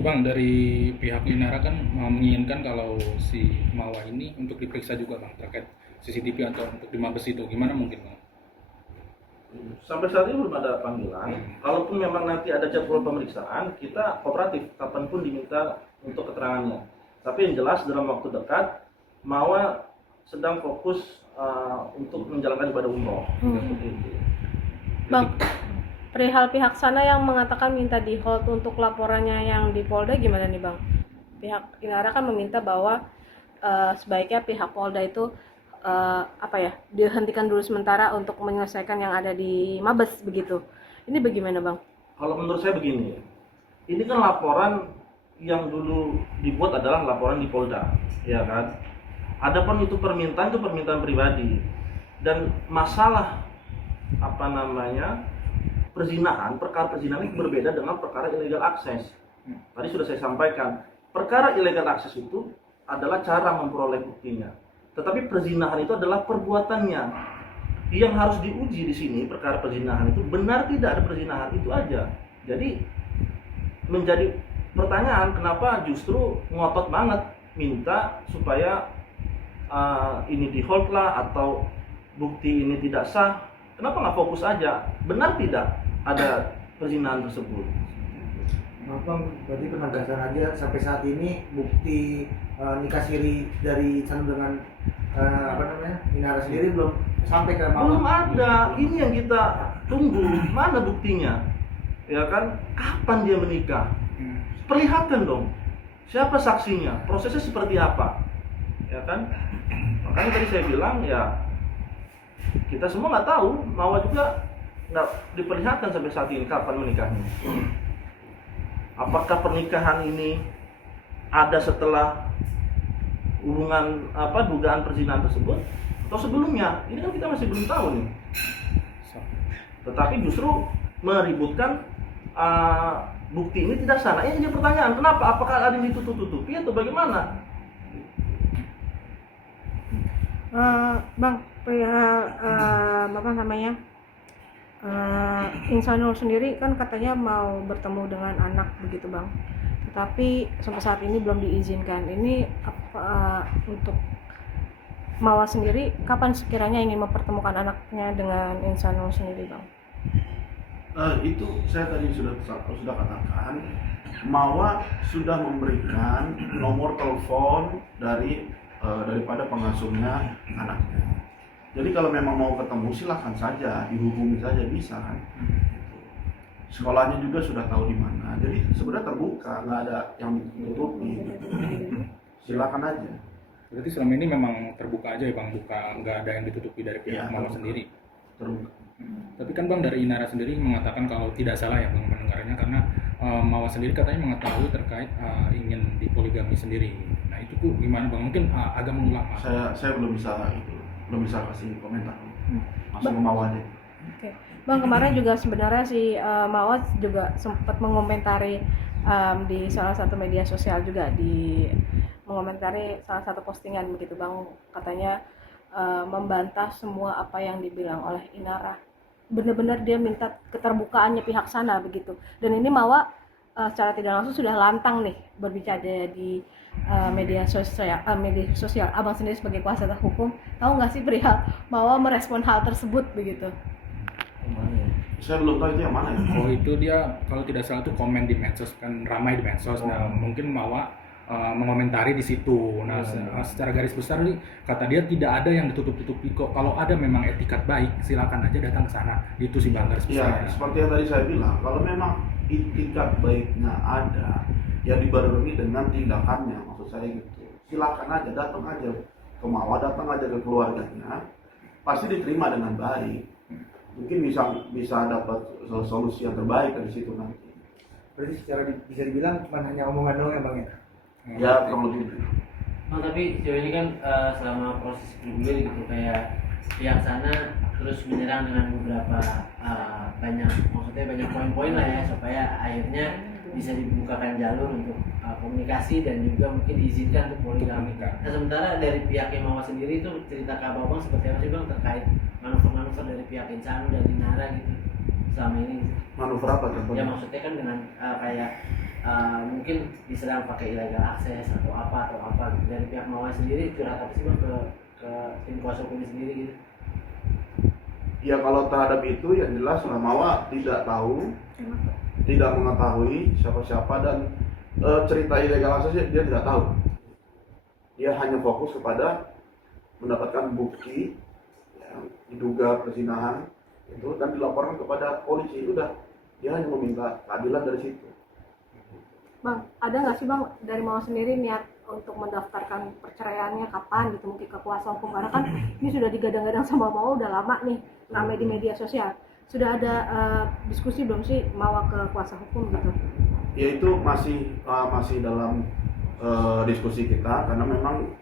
Bang, dari pihak Inara kan menginginkan kalau si Mawa ini untuk diperiksa juga Bang terkait CCTV atau untuk di Mabes itu gimana mungkin Bang? Sampai saat ini belum ada panggilan. Hmm. Kalaupun memang nanti ada jadwal pemeriksaan, kita kooperatif kapanpun diminta untuk keterangannya. Tapi yang jelas dalam waktu dekat, Mawa sedang fokus untuk menjalankan ibadah umroh. Seperti itu. Bang, perihal pihak sana yang mengatakan minta di hold untuk laporannya yang di Polda gimana nih Bang? Pihak Inara kan meminta bahwa sebaiknya pihak Polda itu dihentikan dulu sementara untuk menyelesaikan yang ada di Mabes begitu. Ini bagaimana Bang? Kalau menurut saya begini, ini kan laporan yang dulu dibuat adalah laporan di Polda, ya kan? Adapun itu permintaan pribadi, dan masalah perkara perzinahan itu berbeda dengan perkara illegal akses. Tadi sudah saya sampaikan, perkara illegal akses itu adalah cara memperoleh buktinya, tetapi perzinahan itu adalah perbuatannya. Yang harus diuji di sini perkara perzinahan itu benar tidak ada perzinahan, itu aja. Jadi menjadi pertanyaan kenapa justru ngotot banget minta supaya ini di hold lah atau bukti ini tidak sah. Kenapa nggak fokus aja benar tidak ada perzinahan tersebut? Maaf Bang, berarti penegasan aja sampai saat ini bukti nikah siri dari Sanu dengan Inara sendiri belum sampai ke Mama. Belum ada. Ini yang kita tunggu. Mana buktinya? Ya kan? Kapan dia menikah? Perlihatkan dong. Siapa saksinya? Prosesnya seperti apa? Ya kan? Makanya tadi saya bilang ya kita semua nggak tahu. Mawa juga nggak diperlihatkan sampai saat ini kapan menikahnya. Apakah pernikahan ini ada setelah hubungan dugaan perzinahan tersebut atau sebelumnya? Ini kan kita masih belum tahu nih. Tetapi justru meributkan bukti ini tidak sah. Nah, ini jadi pertanyaan, kenapa? Apakah ada yang ditutup-tutupi atau bagaimana? Bang, perihal Insanul sendiri kan katanya mau bertemu dengan anak begitu Bang, tetapi sampai saat ini belum diizinkan. Ini untuk Mawa sendiri kapan sekiranya ingin mempertemukan anaknya dengan Insanul sendiri Bang? Itu saya tadi sudah katakan, Mawa sudah memberikan nomor telepon daripada pengasuhnya anaknya. Jadi kalau memang mau ketemu silahkan saja, dihubungi saja bisa kan. Sekolahnya juga sudah tahu di mana. Jadi sebenarnya terbuka, nggak ada yang ditutupi. Silakan aja. Berarti selama ini memang terbuka aja ya Bang, nggak ada yang ditutupi dari pihak Mawa sendiri. Terbuka. Tapi kan Bang dari Inara sendiri mengatakan kalau tidak salah ya Bang mendengarnya, karena Mawa sendiri katanya mengetahui terkait ingin dipoligami sendiri. Nah itu tuh gimana Bang? Mungkin agak mengulang. Saya belum bisa kasih komentar. Masuk ke Mawa deh. Oke. Bang, kemarin juga sebenarnya si Mawa juga sempat mengomentari di salah satu media sosial juga, mengomentari salah satu postingan begitu Bang, katanya membantah semua apa yang dibilang oleh Inara. Benar-benar dia minta keterbukaannya pihak sana begitu. Dan ini Mawa secara tidak langsung sudah lantang nih berbicara di media sosial. Abang sendiri sebagai kuasa hukum tahu nggak sih perihal Mawa merespon hal tersebut begitu? Saya belum tahu itu yang mana ya. Oh itu dia kalau tidak salah tuh komen di medsos, kan ramai di medsos. Nah mungkin Mawa mengomentari di situ. Nah secara garis besar nih kata dia tidak ada yang ditutup-tutupi kok. Kalau ada memang etikat baik silakan aja datang ke sana. Itu sih Bang garis Ya, besarnya. seperti yang tadi saya bilang, kalau memang itikat baiknya ada, ya dibarengi dengan tindakannya, maksud saya gitu. Silakan aja, datang aja ke Mawa, datang aja ke keluarganya, pasti diterima dengan baik. Mungkin bisa dapat solusi yang terbaik dari situ nanti. Berarti secara bisa dibilang cuma hanya omongan doang ya Bang ya? Ya, kurang lebih. Tapi sejauh ini kan selama proses bergulir gitu, kayak pihak sana terus menyerang dengan beberapa banyak poin-poin lah ya, supaya akhirnya bisa dibukakan jalur untuk komunikasi dan juga mungkin diizinkan untuk poligami. Nah sementara dari pihak Mawa sendiri itu cerita ke abang seperti apa sih Bang terkait manuver-manuver dari pihak Insanu dan Inara gitu selama ini? Manuver apa Ya contohnya? maksudnya kan dengan kayak mungkin diserang pakai illegal access atau apa gitu. Dari pihak Mawar sendiri curhat apa sih bang ke tim kuasa hukum sendiri gitu? Ya kalau terhadap itu yang jelas Mawa tidak tahu, tidak mengetahui siapa-siapa dan cerita illegal access dia tidak tahu. Dia hanya fokus kepada mendapatkan bukti yang diduga perzinahan itu dan dilaporkan kepada polisi. Itu udah, dia hanya meminta keadilan dari situ. Bang, ada nggak sih bang dari Mawar sendiri niat untuk mendaftarkan perceraiannya kapan gitu mungkin ke kuasa hukum, karena kan ini sudah digadang-gadang sama Mawar udah lama nih ramai di media sosial. Sudah ada diskusi belum sih Mawar ke kuasa hukum gitu? Ya itu masih dalam diskusi kita karena memang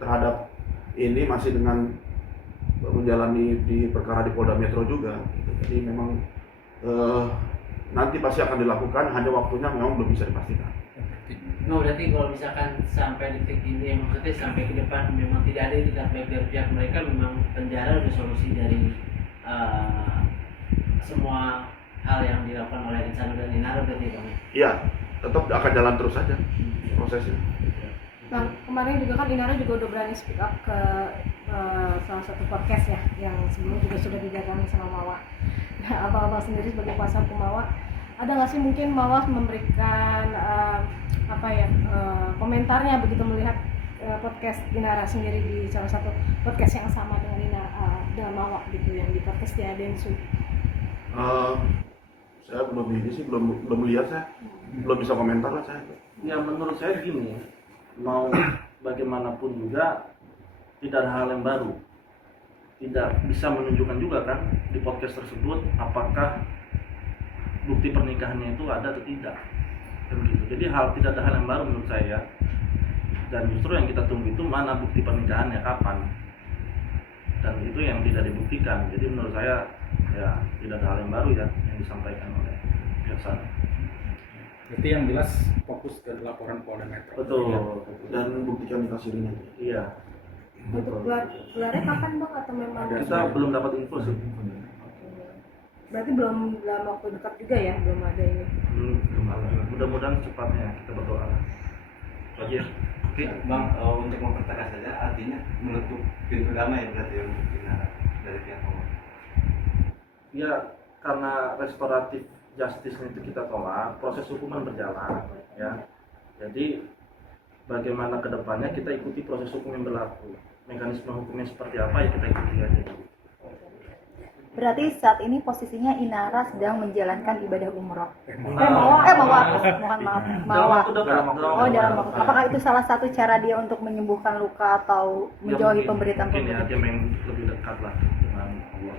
terhadap ini masih dengan menjalani di perkara di Polda Metro juga. Jadi memang nanti pasti akan dilakukan, hanya waktunya memang belum bisa dipastikan. No, berarti kalau misalkan sampai detik ini, maksudnya sampai ke depan memang tidak ada itikat baik dari pihak mereka, memang penjara udah solusi dari semua hal yang dilakukan oleh Insanu dan Inara berarti bang? Iya, tetap akan jalan terus saja prosesnya. Bang, kemarin juga kan Inara juga udah berani speak up ke salah satu podcast ya yang sebelumnya juga sudah didatangi sama Mawar. Nah, abang-abang sendiri sebagai kuasa hukum Mawar, ada nggak sih mungkin Mawar memberikan komentarnya begitu melihat podcast Inara sendiri di salah satu podcast yang sama dengan Mawar gitu yang di podcast di Adensu? Saya belum lihat, saya belum bisa komentar lah saya. Ya menurut saya gini, mau bagaimanapun juga tidak ada hal yang baru, tidak bisa menunjukkan juga kan di podcast tersebut apakah bukti pernikahannya itu ada atau tidak kan gitu. Jadi tidak ada hal yang baru menurut saya, dan justru yang kita tunggu itu mana bukti pernikahannya kapan, dan itu yang tidak dibuktikan. Jadi menurut saya ya tidak ada hal yang baru ya yang disampaikan oleh pihak sana. Berarti yang jelas fokus ke laporan Polda Metro. Betul. Dan buktikan nikah sirinya. Iya. Untuk gelarnya kapan bang atau memang? Kita belum dapat info sih. Berarti belum dalam waktu dekat juga ya, belum ada ini. Belum ada. Mudah-mudahan cepatnya, kita berdoa. Oke. Oke, Bang, untuk mempertegas saja, artinya menutup pintu damai berarti untuk Inara dari pihak Mawar. Ya, karena restoratif justice itu kita tolak, proses hukuman berjalan, ya. Jadi bagaimana kedepannya kita ikuti proses hukum yang berlaku. Mekanisme hukumnya seperti apa ya kita ikuti aja. Berarti saat ini posisinya Inara sedang menjalankan ibadah umroh. Mawar. Mohon maaf. Mawar. Oh, dalam waktu. Apakah itu salah satu cara dia untuk menyembuhkan luka atau menjauhi pemberitaan mungkin ya, pemberitaan? dia main lebih dekat lah dengan Allah.